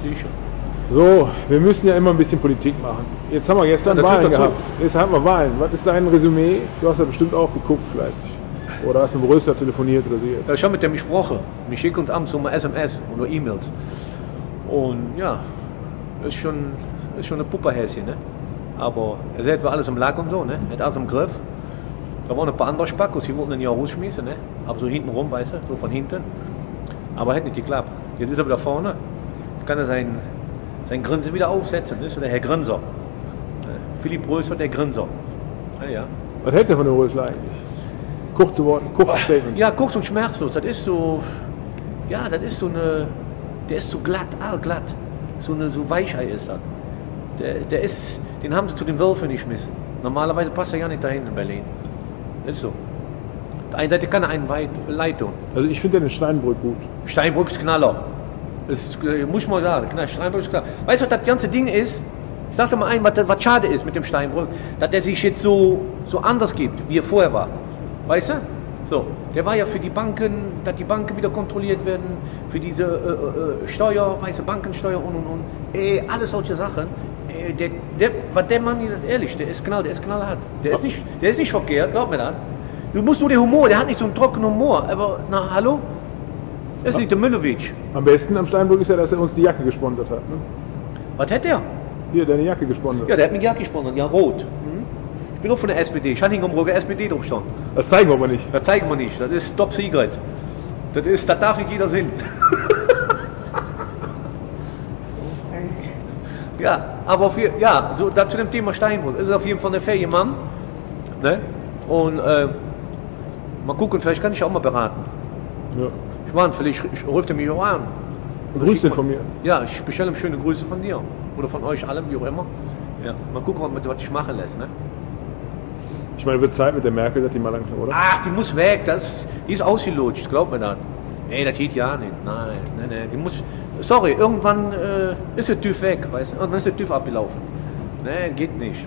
sicher. So, wir müssen ja immer ein bisschen Politik machen. Jetzt haben wir gestern Wahlen gehabt. Jetzt haben wir Wahlen. Was ist dein Resümee? Du hast ja bestimmt auch geguckt, fleißig. Oder hast du mit Rösler telefoniert oder so? Ja, ich habe mit dem gesprochen. Ich schicke uns abends mal SMS oder E-Mails. Und ja, ist schon eine Pupperhäschen, ne? Aber er sagt, war alles im Lack und so, ne? Er hat alles im Griff. Da waren ein paar andere Spackos, die wollten ihn ja rausschmeißen, ne? Aber so hinten rum, weißt du, so von hinten. Aber hat nicht geklappt. Jetzt ist er wieder vorne. Jetzt kann er sein Grinsen wieder aufsetzen, ne? So der Herr Grinser. Philipp Rösler, der Grinser. Ja. Was hältst du von der Rösler eigentlich? Kurze Worte, kurzes Statement. Ja, kurz und schmerzlos. Das ist so, ja, das ist so eine, der ist so glatt, allglatt. So Weichei ist das. Den haben sie zu den Wölfen geschmissen. Normalerweise passt er ja nicht dahin in Berlin. Ist so. Auf der einen Seite kann er einen leid tun. Also ich finde den Steinbrück gut. Steinbrück ist Knaller. Das muss ich mal sagen. Steinbrück ist Knaller. Weißt du, was das ganze Ding ist? Ich sag dir mal ein, was schade ist mit dem Steinbrück, dass der sich jetzt so anders gibt, wie er vorher war. Weißt du? So, der war ja für die Banken, dass die Banken wieder kontrolliert werden, für diese Steuer, weiße Bankensteuer und alles solche Sachen. Was der Mann, ehrlich, der ist knallhart. Der ist nicht verkehrt, glaub mir das. Du musst nur den Humor, der hat nicht so einen trockenen Humor, aber na hallo? Das ist nicht der Müllowitsch. Am besten am Steinbrück ist ja, dass er uns die Jacke gesponsert hat. Ne? Was hat der? Hier, deine Jacke gesponsert. Ja, der hat mir die Jacke gesponsert, ja, rot. Ich bin auch von der SPD, ich hatte in Hamburger SPD drum stehen. Das zeigen wir aber nicht. Das zeigen wir nicht, das ist Top Secret. Das darf nicht jeder sehen. Ja, aber so zu dem Thema Steinbrück, ist auf jeden Fall ein fähiger Mann. Ne? Und mal gucken, vielleicht kann ich auch mal beraten. Ja. Ich meine, vielleicht ruft er mich auch an. Grüße von mir. Ja, ich bestelle ihm schöne Grüße von dir. Oder von euch allen, wie auch immer. Ja, mal gucken, was ich machen lässt. Ne? Ich meine, wird Zeit mit der Merkel, dass die mal langsam, oder? Ach, die muss weg, die ist ausgelutscht, glaub mir das. Nee, das geht ja nicht. Nein, die muss. Sorry, irgendwann ist der TÜV weg, weißt du? Irgendwann ist der TÜV abgelaufen. Nee, geht nicht.